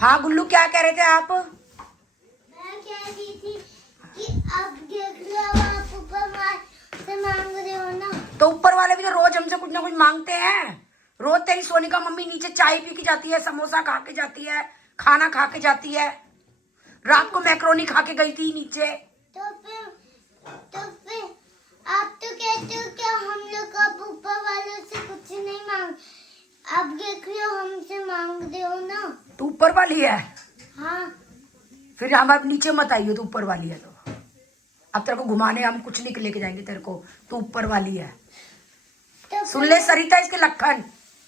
हाँ गुल्लू, क्या कह रहे थे आप? मैं कह रही थी कि अब देख लो, अब आप ऊपर से मांग रहे हो ना। तो ऊपर वाले भी तो रोज हमसे कुछ ना कुछ मांगते हैं। रोज तेरी सोनिका मम्मी नीचे चाय पी के जाती है, समोसा खा के जाती है, खाना खा के जाती है। रात को मैक्रोनी खा के गई थी नीचे। तो फिर आप तो कहते हो कि हम लोग अब ऊपर वालों से कुछ नहीं मांग, अब देख लो हमसे मांग रहे हो ना। तू ऊपर वाली है? हाँ। फिर हम अब नीचे मत आइयो, तू ऊपर वाली है तो। अब तेरे को घुमाने हम कुछ नहीं लेके जाएंगे तेरे को, तू ऊपर वाली है। तो सुन ले सरिता इसके लखन।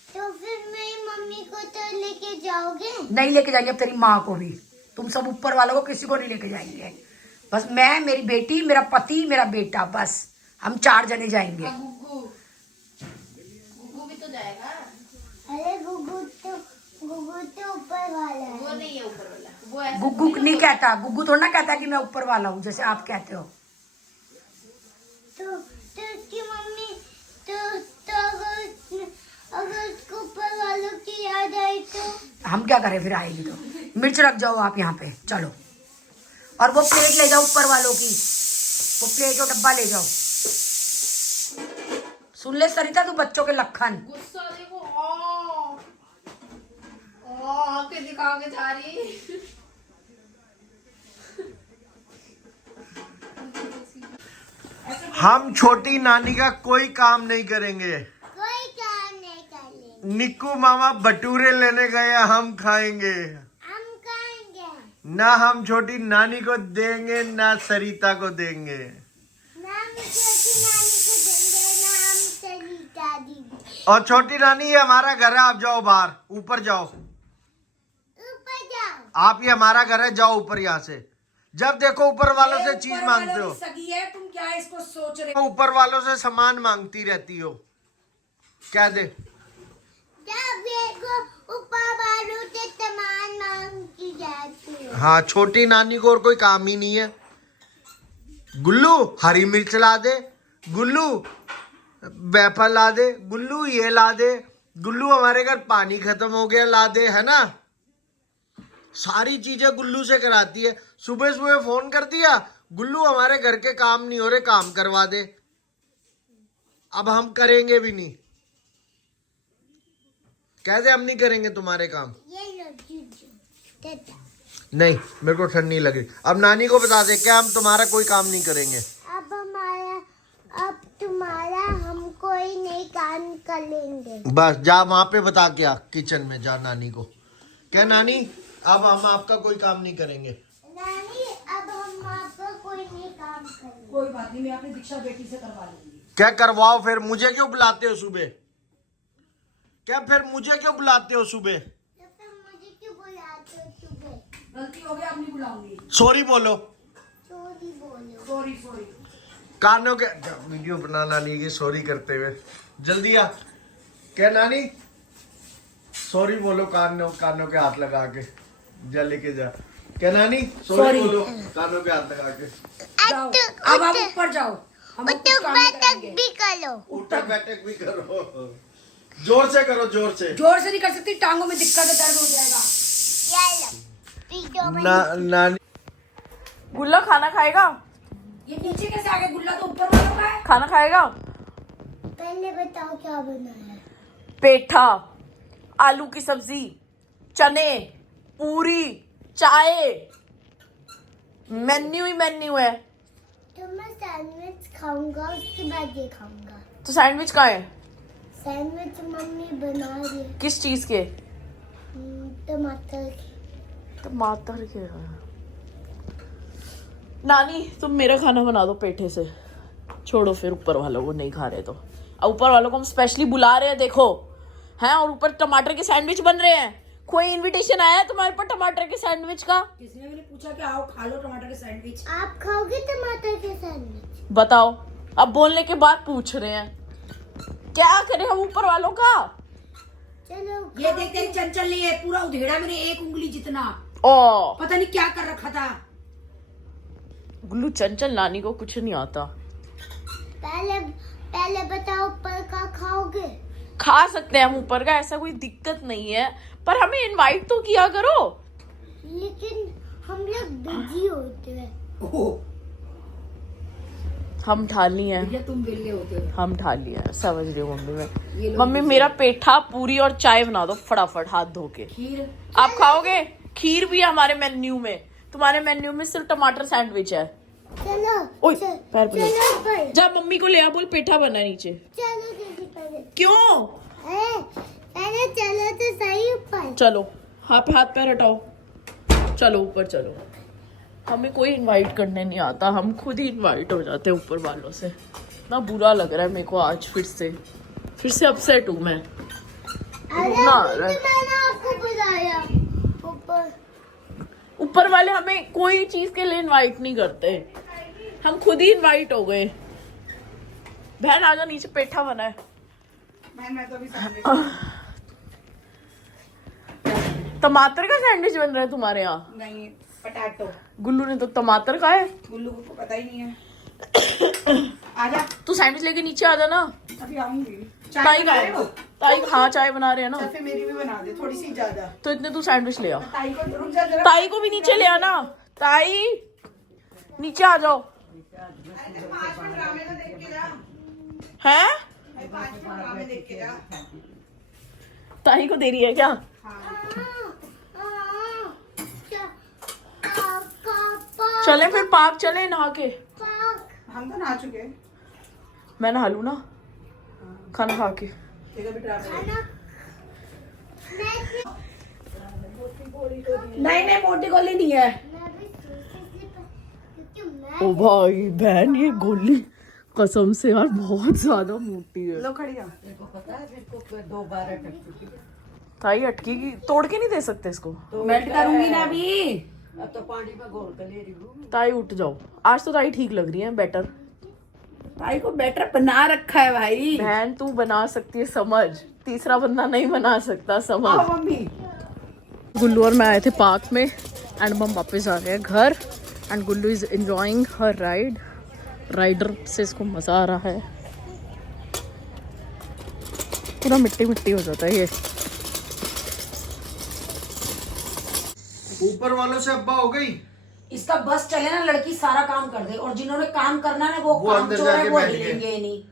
तो फिर मेरी मम्मी को तो लेके जाओगे? नहीं लेके जाएंगे, अब तेरी माँ को भी। तुम सब ऊपर वालों को किसी को नहीं लेके जाएंगे। बस मैं, मेरी बेटी, मेरा पति, मेरा बेटा, बस हम 4 जने जाएंगे। गुग्गू भी तो जाएगा। अरे गुग्गू तो ऊपर वाला है। वो नहीं है ऊपर वाला, वो ऐसे गुग्गू नहीं कहता, गुग्गू थोड़ा ना कहता कि मैं ऊपर वाला हूँ जैसे आप कहते हो। तो उसकी मम्मी तो अगर उसको ऊपर वालों की याद आई तो हम क्या करें फिर, आएगी तो। मिर्च रख जाओ आप यहाँ पे, चलो। और वो प्लेट ले जाओ ऊपर वालों की, वो प्लेट और डब्बा ले जाओ। सुन ले सरिता, तू बच्चों के लखन। गुस्सा देखो। आंखें दिखा के जा रही। हम छोटी नानी का कोई काम नहीं करेंगे। कोई काम नहीं करेंगे। निक्कू मामा भटूरे लेने गए, हम खाएंगे। हम खाएंगे। ना हम छोटी नानी को देंगे, ना सरिता को देंगे। ना हम छोटी नानी को देंगे, ना हम सरिता दीदी। और छोटी नानी, ये हमारा घर है, आप जाओ बाहर, ऊपर जाओ। ऊपर जाओ। आप, ये हमारा घर है, जाओ ऊपर यहाँ से। जब देखो ऊपर वालों से चीज मांगते हो। सगी है, तुम क्या इसको सोच रहे हो? ऊपर वालों से सामान मांगती रहती हो। क्या दे? जब देखो ऊपर वालों से सामान मांगती जाती है। हाँ, छोटी नानी को और कोई काम ही नहीं है। गुल्लू हरी मिर्च ला दे, गुल्लू वेफर ला दे, गुल्लू ये ला दे, गुल्लू हमारे घर पानी खत्म हो गया ला दे, है ना। सारी चीजें गुल्लू से कराती है। सुबह सुबह फोन कर दिया, गुल्लू हमारे घर के काम नहीं हो रहे, काम करवा दे। अब हम करेंगे भी नहीं, कह दे हम नहीं करेंगे तुम्हारे काम। ये लो जूजू दादा। नहीं, मेरे को ठंड नहीं लग रही। अब नानी को बता दे क्या हम तुम्हारा कोई काम नहीं करेंगे। अब तुम्हारा हम कोई नहीं काम करेंगे। बस जा वहां पे बता के आ, किचन में जा नानी को। क्या नानी, अब हम आपका कोई काम नहीं करेंगे। नानी, अब हम आपका कोई नहीं काम करेंगे। कोई बात नहीं, मैं अपनी दीक्षा बेटी से करवा लूंगी। क्या करवाओ, फिर मुझे क्यों बुलाते हो सुबह? क्या फिर मुझे क्यों बुलाते हो सुबह? तो फिर मुझे क्यों बुलाते हो सुबह? गलती हो गई, अब नहीं बुलाऊंगी। सॉरी बोलो। सॉरी बोलो। Sorry sorry. कानों के वीडियो बना नानी की सॉरी करते हुए, जल्दी आ। क्या नानी, सॉरी बोलो, कानों के हाथ लगा के जा, लेके जा। क्या नानी, सॉरी Sorry. बोलो कानों के हाथ लगा के। जाओ, अब आप ऊपर जाओ, हम कुछ उठक काम नहीं बैठक करेंगे। भी करो। उठक बैठक भी करो, जोर से करो, जोर से। जोर से नहीं कर सकती, टांगों में दिक्कत है, दर्द हो जाएगा। ये लो, वीडियो में। नानी, गुल्ला खाना खाएगा? ये नीचे कैसे आ गया? गुल्ला तो ऊपर वालों का है। खाना खाएगा? पहले बताओ क्या बनाया है? पेठा, आलू की सब्जी, चने, पूरी, चाय, मेन्यू ही मेन्यू है। तो मैं सैंडविच खाऊंगा, उसके बाद ये खाऊंगा। तो सैंडविच कहाँ है? सैंडविच मम्मी बना रही है। किस चीज के? टमाटर की। टमाटर के। नानी, तुम मेरा खाना बना दो पेठे से। छोड़ो फिर ऊपर वालों को नहीं खा रहे तो। अब ऊपर वालों को हम स्पेशली बुला रहे हैं, देखो हैं, और ऊपर टमाटर के सैंडविच बन रहे हैं। कोई इनविटेशन आया है तुम्हारे पर टमाटर के सैंडविच का? किसी ने मैंने पूछा कि आओ खा लो टमाटर के सैंडविच। आप खाओगे टमाटर के सैंडविच? बताओ, अब बोलने के बाद पूछ रहे हैं। क्या करें हम ऊपर वालों का? चलो ये देख तेरी चंचल नहीं है, पूरा उधेड़ा मैंने 1 उंगली जितना। ओ पता नहीं क्या कर रखा था। गुल्लू, चंचल नानी को कुछ नहीं आता। पहले बताओ ऊपर का खाओगे? खा सकते हैं हम ऊपर का, ऐसा कोई दिक्कत नहीं है, पर हमें इनवाइट तो किया करो। लेकिन हम लोग बिजी होते हैं। हम ठाली हैं, भैया तुम बिल्ले होते हो। हम ठाली हैं, समझ रही हूँ मम्मी मैं। मम्मी मेरा पेठा पूरी और चाय बना दो फटाफट हाथ धो के। खीर आप खाओगे? खीर भी है हमारे मेन्यू में। तुम्हारे मेन्यू में सिर्फ टमाटर सैंडविच है। चलो ओए पैर पे लग। चलो पर जा मम्मी को ले आ, बोल पेठा बना है नीचे। चलो दीदी पहले क्यों? पहले चलो तो सही ऊपर। चलो हाथ पैर हटाओ, चलो ऊपर चलो। हमें कोई इनवाइट करने नहीं आता, हम खुद ही इनवाइट हो जाते हैं ऊपर वालों से। ना बुरा लग रहा है मेरे को आज, फिर से अपसेट हूँ मैं। अरे रोना आ रहा है। मैंने आपको बुलाया ऊपर। ऊपर वाले हमें कोई चीज के लिए इनवाइट नहीं करते, हम खुद ही इनवाइट हो गए। बहन आजा नीचे, पेठा बना है। मैं तो अभी टमाटर का सैंडविच बन रहा है तुम्हारे यहाँ? नहीं, पटाटो। गुल्लू ने तो टमाटर खाया है। गुल्लू को पता ही नहीं है। आजा, तू सैंडविच लेके नीचे आ जाना। अभी आऊंगी। ताई बना का रहे हो? ताई, हाँ चाय बना रहे हैं ना। चल फिर मेरी भी बना दे, थोड़ी सी ज्यादा। तो इतने तू सैंडविच ले आ। ताई को रुक जा जरा। ताई को भी नीचे ले आना। ताई नीचे आ जाओ। अरे 5 मिनट ड्रामे तो देख के जा। हैं? 5 मिनट ड्रामे देख के जा। ताई को दे रही है क्या? चले फिर पार्क चले नहा के। हम तो नहा चुके हैं। मैं नहा लूं ना खाना खा के। देखो भी ड्रामे। नहीं मोटी गोली नहीं है। ओ भाई बहन ये गोली कसम से यार बहुत ज्यादा मोटी है। लो खड़ी ताई अटकी की तोड़ के नहीं दे सकते इसको? मेल्ट करूंगी ना अभी। तो पानी में घोल कर ले रही हूँ। ताई उठ जाओ, आज तो ताई ठीक लग रही है, बेटर। ताई को बेटर बना रखा है भाई। बहन तू बना सकती है, समझ। तीसरा बंदा नहीं बना सकता, समझ। आओ मम्मी। गुल्लू और मैं आए थे पार्क में एंड हम वापस आ गए घर and Gullu is enjoying her ride. Rider से इसको मजा आ रहा है। पूरा मिट्टी मिट्टी हो जाता है ये। ऊपर वालों से अब्बा हो गई। इसका बस चले ना, लड़की सारा काम कर दे, और जिन्होंने काम करना है वो काम अंदर चोर है, जाके वो बैठ गए। हिलेंगे नहीं।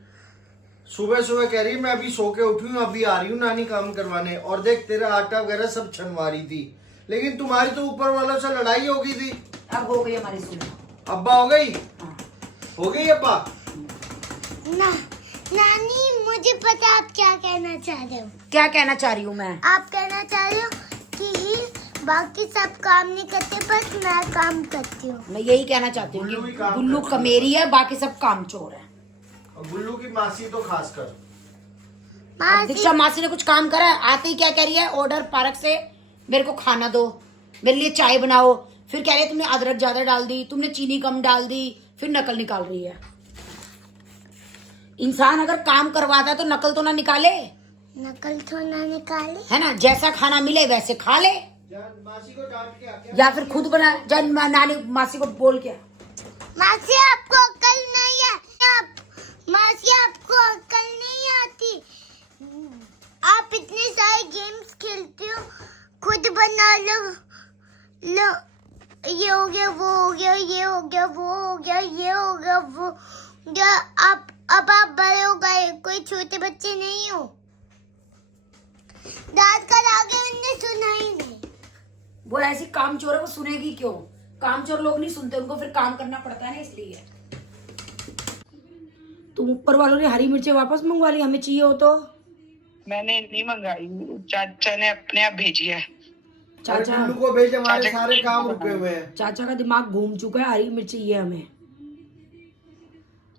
सुबह सुबह कह रही मैं अभी सो के उठी हूँ, अभी आ रही हूँ नानी काम करवाने, और देख तेरा आटा वगैरह सब छनवा रही थी। लेकिन तुम्हारी तो ऊपर वालों से लड़ाई हो गई थी। अब हो गई हमारी सुनो। अब्बा हो गई? हो गई अब्बा? नानी मुझे पता आप क्या कहना चाह रहे हो। क्या कहना चाह रही हूँ मैं? आप कहना चाह रहे हो कि बाकी सब काम नहीं करते, बस मैं काम करती हूँ। मैं यही कहना चाहती हूँ गुल्लू ही कि काम गुल्लू करता है। कमेरी है, बाकी सब काम चोर है। और गुल्लू की मासी तो खासकर। दीक्षा मासी ने कुछ काम करा है, आते ही क्या कह रही है, ऑर्डर पार्क से मेरे को खाना दो, मेरे लिए चाय बनाओ। फिर कह रही है तुमने अदरक ज्यादा डाल दी, तुमने चीनी कम डाल दी, फिर नकल निकाल रही है। इंसान अगर काम करवाता है तो नकल तो ना निकाले, नकल तो ना निकाले। है ना? जैसा खाना मिले वैसे खा ले, मासी को डांट के आके या फिर खुद बना। जब नानी मासी को बोल के मासी आपको अकल नहीं है। मासी आपको अकल नहीं आती। आप इतने सारे गेम्स खेलते हो, खुद बना लो। ये हो गया, वो हो गया, ये हो गया, वो हो गया, ये हो गया, वो हो गया। अब आप बड़े हो गए, कोई छोटे बच्चे नहीं हो। दाद का आगे उनने सुना ही नहीं। वो ऐसी काम चोर है, वो सुनेगी क्यों? काम चोर लोग नहीं सुनते, उनको फिर काम करना पड़ता है ना, इसलिए। तुम ऊपर वालों ने हरी मिर्चें वापस मंगवा ली, हमें चाहिए हो तो। मैंने नहीं मंगाई, चाचा ने अपने आप भेजी है। चाचा गुल्लू को भेज, हमारे सारे काम रुके हुए हैं। चाचा का दिमाग घूम चुका है, हरी मिर्च चाहिए हमें।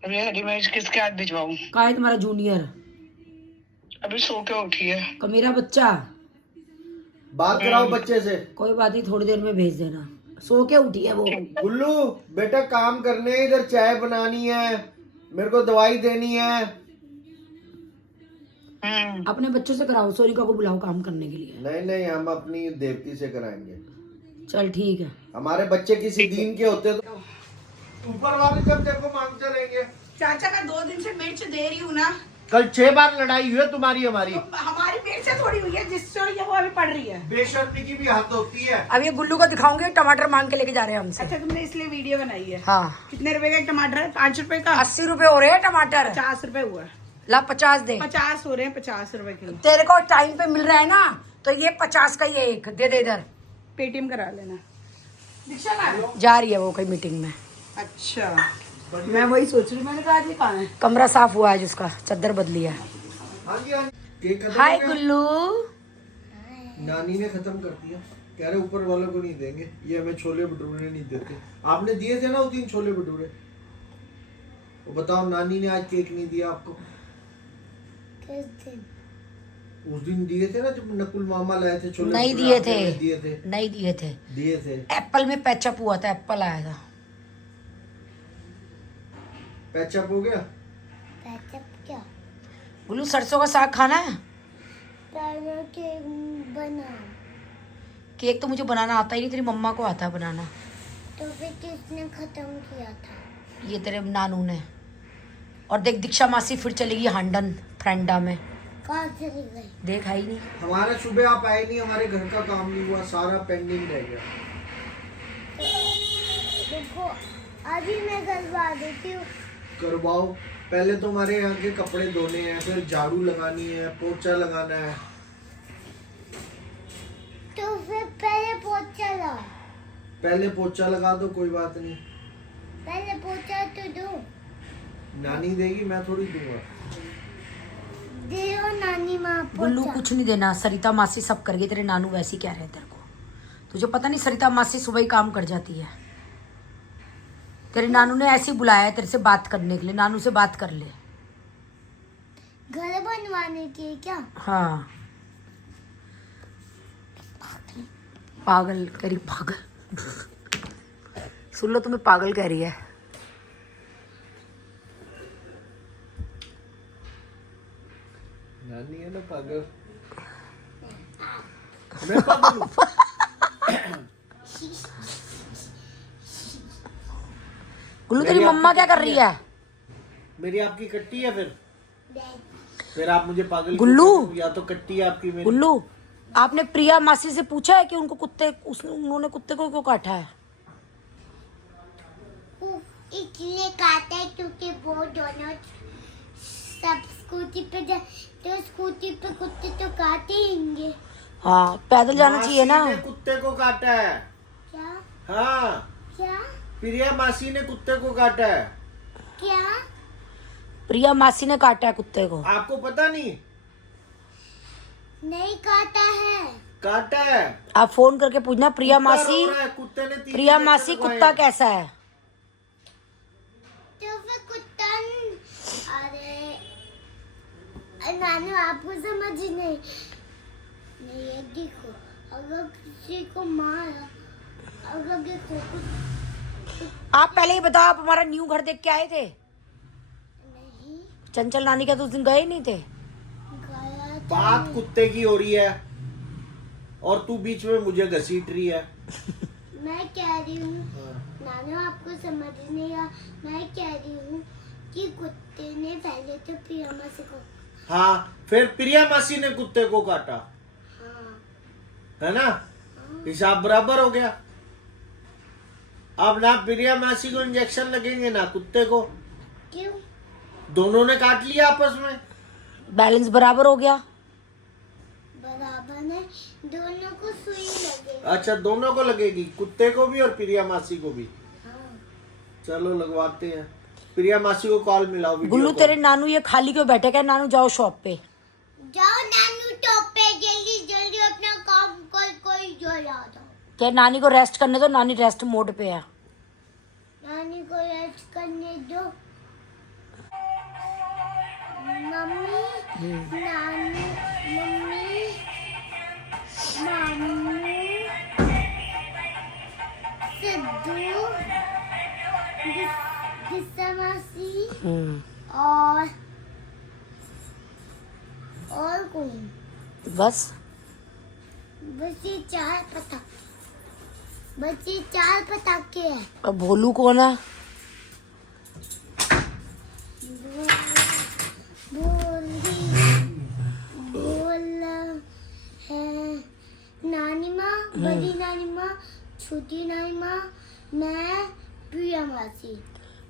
अभी हरी मिर्च किसके हाथ भिजवाऊं? कहा है तुम्हारा जूनियर अभी सो के उठी है। का मेरा बच्चा? बात कराओ बच्चे से। कोई बात नहीं, थोड़ी देर में भेज देना। सो के उठी है वो। गुल्लू बेटा काम करने, इधर चाय बनानी है, मेरे को दवाई देनी है। अपने बच्चों से कराओ, सोनिका को बुलाओ काम करने के लिए। नहीं नहीं, हम अपनी देवती से कराएंगे। चल ठीक है। हमारे बच्चे किसी दीन के होते तो ऊपर वाले जब देखो मांगते रहेंगे। चाचा का 2 दिन से मिर्च दे रही हूँ ना, कल 6 बार लड़ाई हुई है तुम्हारी हमारी। हमारी मेरे से थोड़ी हुई है, जिससे हुई है वो अभी पढ़ रही है। बेशर्मी की भी हद होती है। अब ये गुल्लू को दिखाऊंगे, टमाटर मांग के लेके जा रहे हैं हमसे। अच्छा तुमने इसलिए वीडियो बनाई है। हाँ, कितने रुपए का एक टमाटर है? 5 रुपए का? 80 रुपए हो रहे हैं टमाटर। 50 रुपए हुआ। ला 50 दे। 50 हो रहे हैं, 50 रुपए किलो। तेरे को टाइम पे मिल रहा है ना, तो ये 50 का ही एक दे दे इधर। पेटीएम करा लेना। दीक्षा कहाँ है? जा रही है वो कहीं मीटिंग में। अच्छा, मैं वही सोच रही हूँ, मैंने कहा जी कहाँ है। कमरा साफ हुआ है जिसका, चादर बदली है। हाँ जी हाँ जी। केक खत्म हाय हो गया? गुल्लू। नानी ने खत्म कर दिया, कह रहे ऊपर वालों को नहीं देंगे, ये हमें छोले भटूरे नहीं देते। आपने दिए थे ना वो 3 छोले भटूरे, वो बताओ नानी ने आज केक नहीं दिया आपको? किस दिन? उस दिन दिए थे ना जब नकुल मामा लाए थे छोले नहीं भटूरे, दिए आपने थे, हमें दिए थे। नहीं दिए थे। दिए थे। एप्पल में पैचअप हुआ था, एप्पल आया था। पैचअप हो गया। पैचअप क्या? गुल्लू सरसों का साग खाना है? तारा के बना। केक तो मुझे बनाना आता ही नहीं, तेरी मम्मा को आता है बनाना। तो फिर किसने खत्म किया था? ये तेरे नानू ने। और देख दीक्षा मासी फिर चलेगी हांडन फ्रेंडा में। कहाँ चली गई? देख आई नहीं। हमारा सुबह आप आए नहीं, हमारे घर का काम नहीं हुआ, सारा पेंडिंग रह गया। देखो अभी मैं करवा देती हूँ। करवाओ, पहले तो हमारे यहाँ के कपड़े धोने हैं, फिर झाड़ू लगानी है, पोछा लगाना है। तो फिर पहले पोछा ला। पहले पोछा लगा दो, कोई बात नहीं, पहले पोछा तो दो। नानी देगी, मैं थोड़ी दूंगा। दे नानी माँ गुल्लू पोछा। कुछ नहीं देना, सरिता मासी सब कर गई, तेरे नानू वैसे ही कह रहे हैं तेरे को। तुझे पता नहीं सरिता मासी सुबह ही काम कर जाती है। तेरे नानू ने ऐसे ही बुलाया है तेरे से बात करने के लिए, नानू से बात कर ले। घर बनवाने के क्या? हाँ पागल कह रही, पागल सुन लो, तुम्हें पागल कह रही है। नानी है ना पागल, मैं पागल हूँ। गुल्लू तेरी मम्मा क्या कर रही है? मेरी आपकी कट्टी है, फिर आप मुझे पागल गुल्लू। क्यों कहते हो? या तो कट्टी है आपकी मेरी। गुल्लू, आपने प्रिया मासी से पूछा है कि उनको उन्होंने कुत्ते को क्यों काटा है? वो इसलिए काटा है क्योंकि वो दोनों सब स्कूटी पे तो स्कूटी पे कुत्ते तो काटे होंगे। हाँ पैदल जाना मासी चाहिए ना। ने कुत्ते को काटा है। क्या? हाँ, क्या? प्रिया मासी ने कुत्ते को काटा है। क्या? प्रिया मासी ने काटा है कुत्ते को। आपको पता नहीं? नहीं काटा है। काटा है। आप फोन करके पूछना प्रिया कुत्ता मासी, रो रहा है, कुत्ते ने 3 प्रिया इंजेक्शन मासी लगवाए कुत्ता हैं। कैसा है? तो फिर कुत्ता अरे नानू आपको समझ नहीं ये देखो, अगर किसी को मारा, अगर देखो आप पहले ही बताओ, आप हमारा न्यू घर देख के आए थे? नहीं चंचल नानी का तो उस दिन गए नहीं थे। गया था। बात कुत्ते की हो रही है और तू बीच में मुझे घसीट रही है। मैं कह रही हूँ नानू आपको समझ नहीं आ, मैं कह रही हूँ कि कुत्ते ने पहले तो प्रिया मासी को। हाँ, फिर प्रिया मासी ने कुत्ते को काटा, हाँ है ना? हिसाब बराबर हो गया। अब ना प्रिया मासी को इंजेक्शन लगेंगे ना कुत्ते को, क्यों? दोनों ने काट लिया आपस में, बैलेंस बराबर हो गया। बराबर ने दोनों को सुई लगे। अच्छा दोनों को लगेगी, कुत्ते को भी और प्रिया मासी को भी। हाँ चलो लगवाते हैं। प्रिया मासी को कॉल मिलाओ, वीडियो गुल्लू कॉल। तेरे नानू ये खाली क्यों बैठे? क्या नानू जाओ शॉप पे। जाओ नानू टॉप पे, जल्दी जल्दी अपना काम कर, कोई जो आ जाओ। क्या नानी को रेस्ट करने दो, नानी रेस्ट मोड पे है। नानी को रेस्ट करने दो। मम्मी नानी मम्मी मामू सिद्धू दिशा मासी और कौन? बस बस ये 4 पटाखे, बस ये 4 पटाखे हैं। अब भोलू कौन है? बोल छोटी नानी माँ, मैं, प्रिया मासी।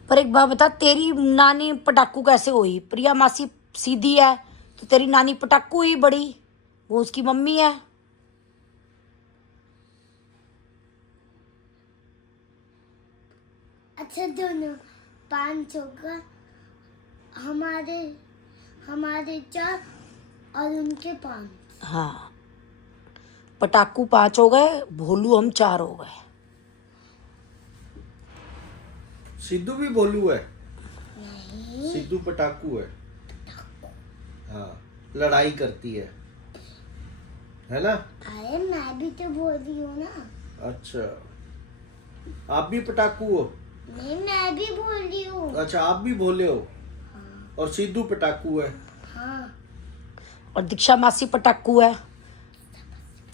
पर एक बात बता, तेरी नानी पटाकू कैसे हुई? प्रिया मासी सीधी है तो तेरी नानी पटाकू हुई बड़ी, वो उसकी मम्मी है। अच्छा दोनों 5 होगा, हमारे 4 और उनके 5। हाँ, पटाकू 5 हो गए, भोलू हम 4 हो गए। सिद्धू भी भोलू है? सिद्धू पटाकू है। हाँ, लड़ाई करती है ना? अरे मैं भी तो बोल रही हूँ ना। अच्छा, आप भी पटाकू हो? नहीं, मैं भी बोल रही हूँ। अच्छा, आप भी भोले हो। और सिद्धू पटाकू है। हाँ। और दीक्षा मासी पटाकू है,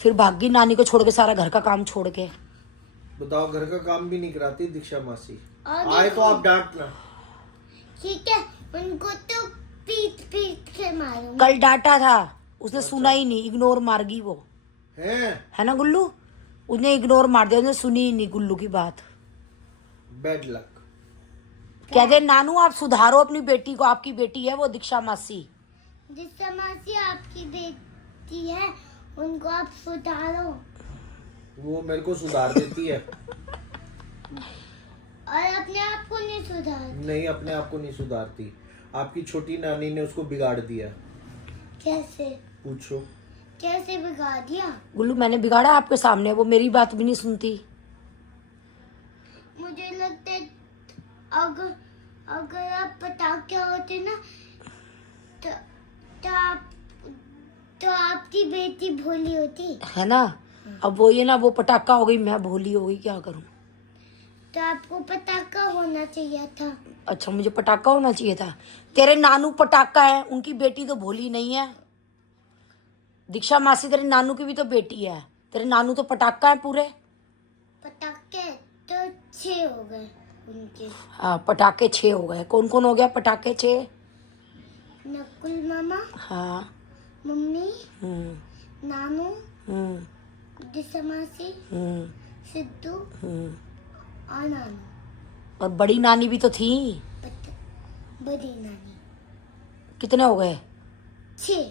फिर भागी नानी को छोड़ के, सारा घर का काम छोड़ के। बताओ, घर का काम भी नहीं कराती दीक्षा मासी। और आए तो आप डांटना। ठीक है, उनको तो पीट पीट के मारूंगी। कल डांटा था, उसने सुना ही नहीं, इग्नोर मार गई वो, है ना गुल्लू? उसने इग्नोर मार दिया, उसने सुनी ही नहीं गुल्लू की बात। Bad luck. कह दे नानू आप सुधारो अपनी बेटी को, आपकी बेटी है वो दीक्षा मासी। दीक्षा मासी आपकी बेटी है, उनको आप सुधारो। वो मेरे को सुधार देती है। और अपने आप को नहीं सुधार। नहीं, अपने आप को नहीं सुधारती। आपकी छोटी नानी ने उसको बिगाड़ दिया। कैसे? पूछो। कैसे बिगाड़ दिया? गुल्लू मैंने बिगाड़ा आपके सामने, वो मेरी बात भी नहीं सुनती। मुझे लगता है अगर आप पटाखे होते ना तो आपकी बेटी भोली होती है ना? अब वो ये ना, वो पटाखा हो गई, मैं भोली हो गई, क्या करूं? तो आपको पटाखा होना चाहिए था। अच्छा, मुझे पटाखा होना चाहिए था। तेरे नानू पटाखा है, उनकी बेटी तो भोली नहीं है। दीक्षा मासी तेरे नानू की भी तो बेटी है, तेरे नानू तो पटाखा है पूरे। पटाखे तो 6 हो गए उनके। हाँ, पटाखे 6 हो गए। कौन कौन हो गया पटाखे 6? नकुल मामा, हाँ। मम्मी, हम्म नानू, हम्म दीक्षा मासी, हम्म सिद्धू हम्म। और नानू। और बड़ी नानी भी तो थी। बड़ी नानी। कितने हो गए? 6।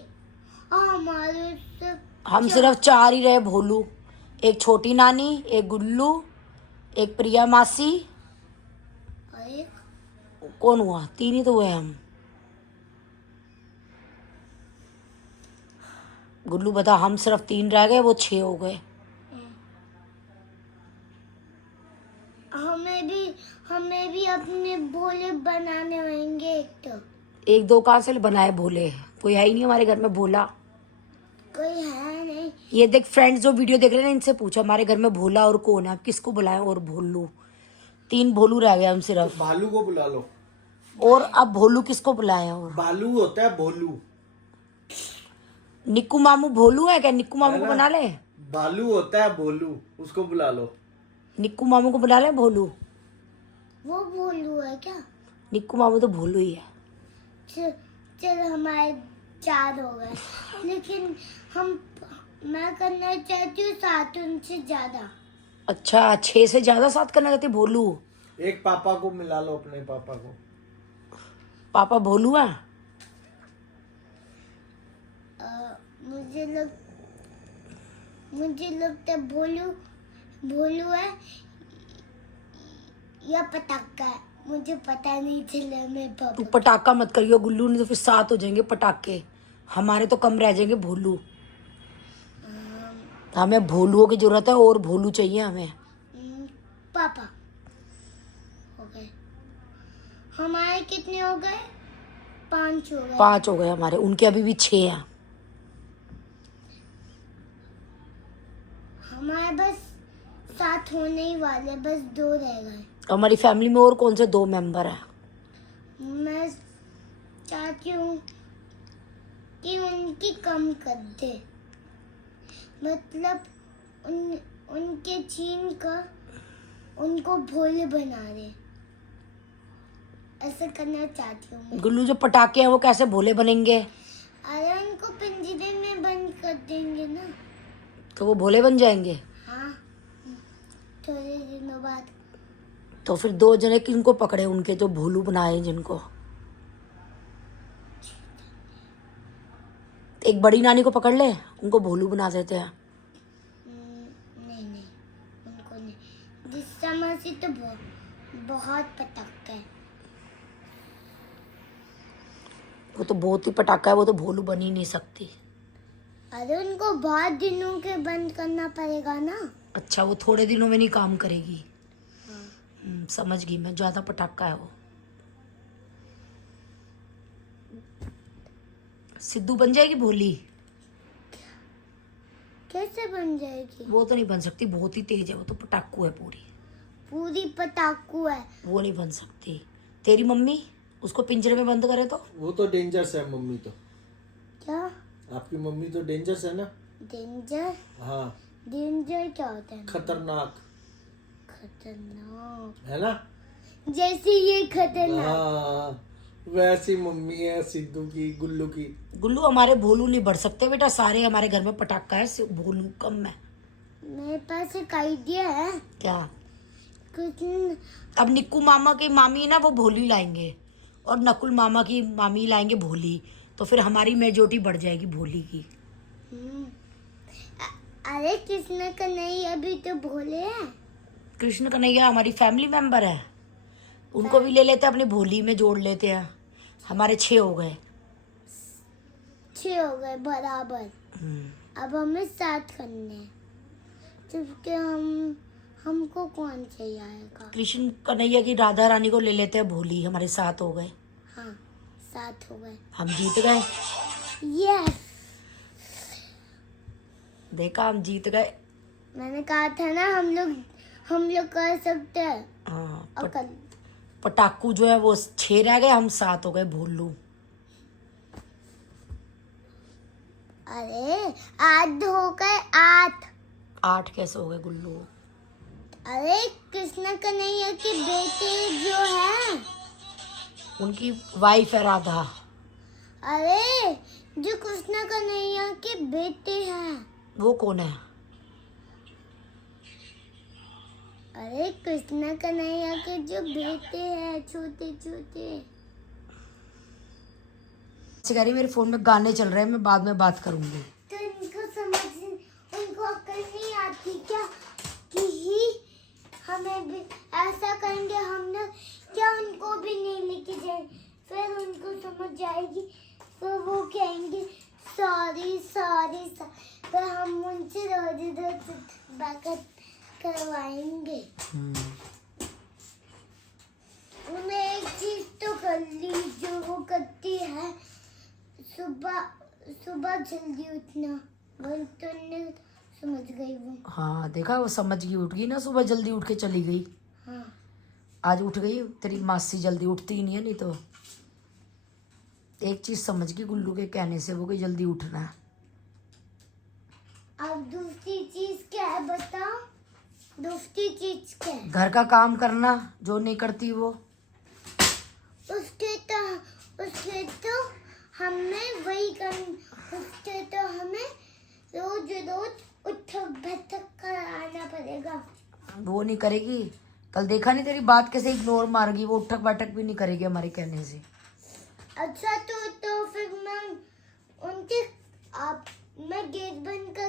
और हमारे सब हम सिर्फ 4 ही रहे भोलू। एक छोटी नानी, एक गुल्लू, एक प्रिया मासी, और एक कौन हुआ? 3 ही तो हुए हम। गुल्लू बता, हम सिर्फ 3 रह गए, वो 6 हो गए। हमें भी अपने भोले बनाने होंगे। एक तो 1-2 कहाँ से बनाए भोले? कोई है ही नहीं हमारे घर में भोला। कोई है नहीं। ये देख, फ्रेंड्स जो वीडियो देख रहे हैं ना, इनसे पूछो हमारे घर में भोला और कौन है, आप किसको बुलाएं? और भोलू, 3 भोलू रह गए हम सिर्फ। भालू को बुला लो। और अब भोलू किसको बुलाएं? और भालू होता है भोलू। निक्कू मामू भोलू है क्या? निक्कू मामू को है ना? बना ले। भालू होता है भोलू, उसको बुला लो। निक्कू मामू को बुला ले भोलू। वो भोलू है क्या? निक्कू मामू तो भोलू ही है। चल हमारे 4 हो गए, लेकिन मैं करना चाहती हूँ 7 उनसे ज्यादा। अच्छा, 6 से ज्यादा 7 करना चाहते भोलू? एक पापा को मिला लो, अपने पापा को। पापा भोलू है? मुझे लगता है भोलू है या पटाखा है, मुझे पता नहीं चला। मैं तू पापा पटाखा मत करियो गुल्लू, नहीं तो फिर 7 हो जाएंगे पटाखे, हमारे तो कम रह जाएंगे भोलू। हमें भोलुओं की जरूरत है, और भोलू चाहिए हमें। पापा हो गए। हमारे कितने हो गए? 5 हो गए। 5 हो गए हमारे, उनके अभी भी 6 हैं। हमारे बस 7 होने ही वाले, बस 2 रह गए। हमारी फैमिली में और कौन से 2 मेंबर हैं? मैं चाहती हूँ कि उनकी कम कर दे, मतलब उनके छीन कर उनको भोले बना दे। ऐसा करना चाहती हूँ मैं। गुल्लू, जो पटाखे हैं वो कैसे भोले बनेंगे? अरे उनको पिंजरे में बंद कर देंगे ना, तो वो भोले बन जाएंगे। हाँ, थोड़े दिनों बाद। तो फिर 2 जने किनको पकड़े, उनके जो भोलू बनाए जिनको? एक बड़ी नानी को पकड़ ले, उनको भोलू बना देते हैं। नहीं नहीं, उनको नहीं। जिस समय से तो बहुत पटाखा है। वो तो बहुत ही पटाखा है, वो तो भोलू बन ही नहीं सकती। अरे उनको बहुत दिनों के बंद करना पड़ेगा ना। अच्छा, वो थोड़े दिनों में नहीं काम करेगी। समझ गई मैं, ज्यादा पटाखा है वो। सिद्धू बन जाएगी भोली? कैसे बन जाएगी? वो तो नहीं बन सकती, बहुत ही तेज है वो तो, पटाखू है पूरी। पूरी पटाखू है। वो नहीं बन सकती। तेरी मम्मी, उसको पिंजरे में बंद करे तो? वो तो डेंजरस है मम्मी तो। क्या? आपकी मम्मी तो डेंजरस है ना। डेंजर? हाँ, डेंजर क्या होता है? खतरनाक खतरनाक है ना। जैसे ये खतरनाक। हाँ, वैसी मम्मी है सिद्धू की, गुल्लू की। गुल्लू, हमारे भोलू नहीं बढ़ सकते बेटा, सारे हमारे घर में पटाखा है, सिर्फ भोलू कम है। मेरे पास एक आइडिया है। क्या? कुछ अब निक्कू मामा की मामी ना वो भोली लाएंगे, और नकुल मामा की मामी लाएंगे भोली, तो फिर हमारी मेजोरिटी बढ़ जाएगी भोली की। अरे कृष्ण का नहीं, अभी तो भोले हैं। कृष्ण कन्हैया हमारी फैमिली मेंबर है, उनको भी ले लेते हैं, अपनी भोली में जोड़ लेते हैं। हमारे 6 हो गए। 6 हो गए बराबर। अब हमें 7 करने हैं, क्योंकि हमको कौन चाहिए आएगा? कृष्ण कन्हैया की राधा रानी को ले लेते हैं भोली, हमारे 7 हो गए। हाँ 7 हो गए। हम जीत गए। यस, देखा, हम जीत गए। मैंने कहा था ना हम लोग कर सकते हैं। हाँ, और कर पटाखू जो है वो 6 रह गए, हम 7 हो गए भोलू। अरे 8 हो गए, 8। 8 कैसे हो गए गुल्लू? अरे कृष्ण कन्हैया के बेटे जो है, उनकी वाइफ है राधा। अरे जो कृष्ण कन्हैया के बेटे हैं। वो कौन है? अरे कृष्ण कन्हैया के जो बेटे हैं, छोटे छोटे। कह रही मेरे फोन में गाने चल रहे हैं, मैं बाद में बात करूंगी। तो उनको अक्ल नहीं आती क्या कि ही हमें भी ऐसा करेंगे हम लोग, क्या उनको भी नहीं लेके जाए? फिर उनको समझ जाएगी, फिर वो कहेंगे सॉरी सॉरी। फिर हम उनसे रोज बात करवाएंगे। उन्हें एक चीज तो कर ली जो वो करती है, सुबह जल्दी उठना। वही तो नहीं समझ गई वो। हाँ देखा, वो समझ गई, उठ गई ना, सुबह जल्दी उठ के चली गई। हाँ आज उठ गई। तेरी मासी जल्दी उठती ही नहीं है, नहीं तो एक चीज समझ गई गुल्लू के कहने से, वो कि जल्दी उठना है। अब दूसरी चीज क्या है बताओ? दूसरी चीज क्या है? घर का काम करना, जो नहीं करती वो। उसके तो हमें वही उसके तो हमें रोज उठक बैठक कराना पड़ेगा। वो नहीं करेगी। कल देखा नहीं, तेरी बात कैसे इग्नोर मार गई, वो उठक बैठक भी नहीं करेगी हमारे कहने से। अच्छा तो फिर मैं गेट बंद कर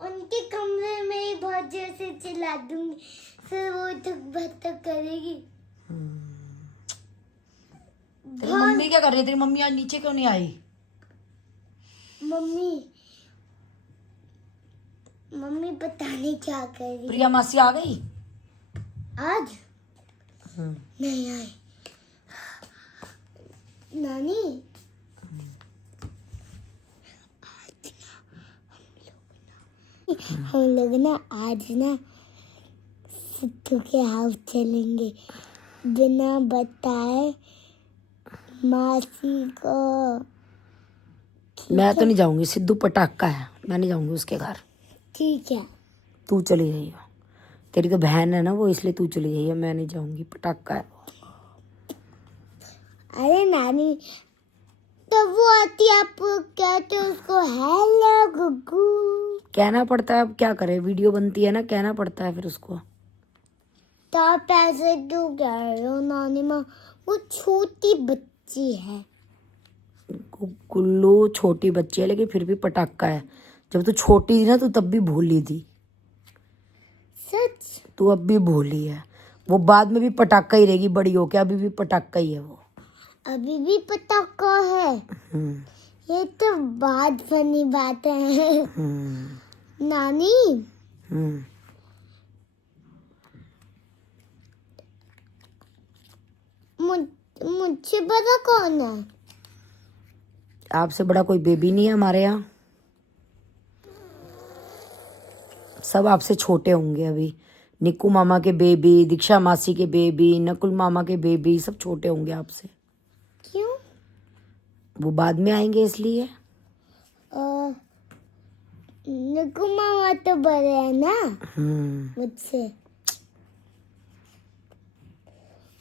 उनके कमरे में ही बहुत जोर से चिल्ला दूंगी, फिर वो उठक बैठक करेगी। तेरी मम्मी क्या कर रही है? तेरी मम्मी आज नीचे क्यों नहीं आई? मम्मी पता नहीं क्या कर रही है। प्रिया मासी आ गई आज? नहीं आई। नानी हम लोग ना आज ना सिद्धू के हाउस चलेंगे, बिना बताए मासी को। मैं तो नहीं जाऊंगी, सिद्धू पटाखा है, मैं नहीं जाऊंगी उसके घर। ठीक है। तू चली जाइए, तेरी तो बहन है ना वो, इसलिए तू चली जाइए, मैं नहीं जाऊंगी, पटाखा है। अरे नानी तो वो आती है, आप कहते हो उसको हेलो गुग्गू। कहना पड़ता है, अब क्या करे, वीडियो बनती है ना, कहना पड़ता है फिर उसको। तो आप ऐसे क्यों कह रहे हो नानी माँ, वो छोटी बच्ची है। गुल्लू छोटी बच्ची है लेकिन फिर भी पटाखा है। जब तू छोटी थी ना, तू तब भी भोली थी। सच? तू अब भी भोली है। वो बाद में भी पटाखा ही रहेगी, बड़ी होके अभी भी पटाखा ही है वो। अभी भी पटाखा है? हम्म। ये तो बहुत फनी बात है। नानी हम्म। मुझसे बड़ा कौन है? आपसे बड़ा कोई बेबी नहीं है हमारे यहाँ। सब आपसे छोटे होंगे अभी। निक्कू मामा के बेबी, दीक्षा मासी के बेबी, नकुल मामा के बेबी, सब छोटे होंगे आपसे। क्यों? वो बाद में आएंगे इसलिए। निक्कू मामा तो बड़े हैं ना मुझसे।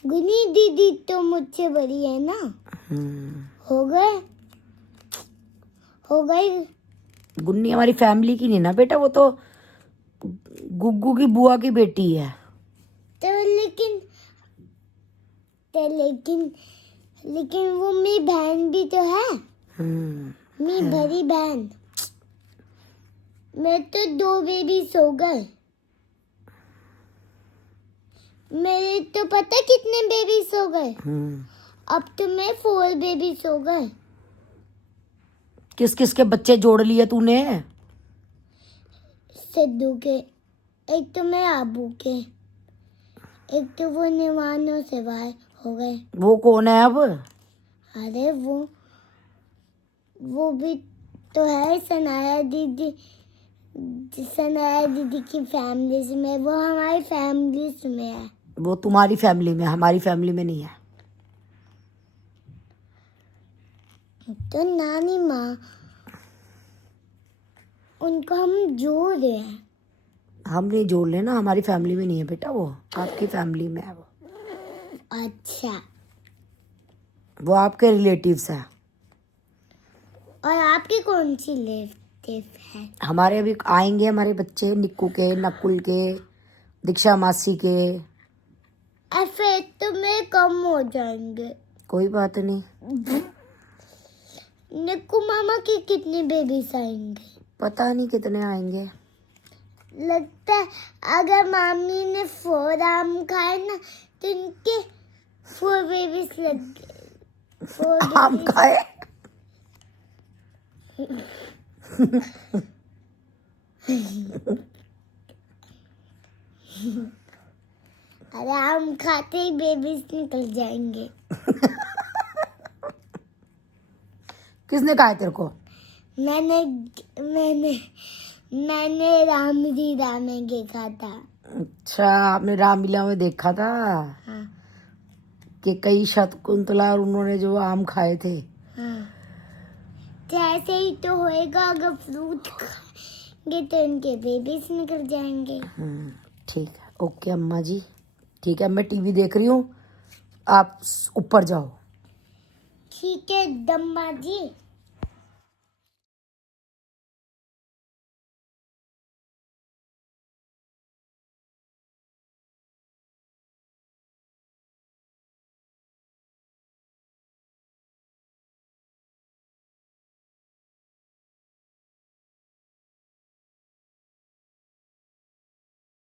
गुनी दीदी तो मुझसे बड़ी है ना। हो गए। गुन्नी हमारी फैमिली की नहीं ना बेटा, वो तो गुग्गू की बुआ की बेटी है। तो लेकिन वो मेरी बहन भी तो है। मेरी बड़ी बहन। मैं तो 2 बेबी सो गए। मेरे तो पता कितने बेबी सो गए? अब तो मैं 4 बेबी सो गए। किस किस के बच्चे जोड़ लिए तूने? सिद्धू के, एक तो मेरे अबू के, एक तो वो निवानो से बाहर हो गए। वो कौन है अब? अरे वो भी तो है सनाया दीदी की फैमिली से में। वो हमारी फैमिली में है। वो तुम्हारी फैमिली में, हमारी फैमिली में नहीं है। तो नानी माँ, उनको हम जोड़ रहे हैं। हम नहीं जोड़ लेना, हमारी फैमिली में नहीं है बेटा, वो आपकी फैमिली में है वो। अच्छा। वो आपके रिलेटिव्स है। और आपके कौन सी रिलेटिव है? हमारे अभी आएंगे हमारे बच्चे, निक्कू के, नकुल के, दीक्षा मासी के। और फिर तो मेरे कम हो जाएंगे। कोई बात नहीं। निक्कू मामा के कितने बेबीज आएंगे? पता नहीं कितने आएंगे। लगता है अगर मामी ने 4 आम खाए ना, तो इनके 4 बेबीज लग गए। 4 आम खाए? अरे आम खाते ही बेबीज निकल जाएंगे। किसने कहा है तेरे को? मैंने रामलीला में देखा था। अच्छा, आपने रामलीला में देखा था? हाँ। कि कई शतकुंतला और उन्होंने जो आम खाए थे। हाँ। तो ऐसे ही तो होएगा, अगर फ्रूट खाएंगे तो इनके बेबीज निकल जाएंगे। ठीक है, ओके अम्मा जी, ठीक है। मैं टीवी देख रही हूँ, आप ऊपर जाओ। ठीक है दम्मा जी।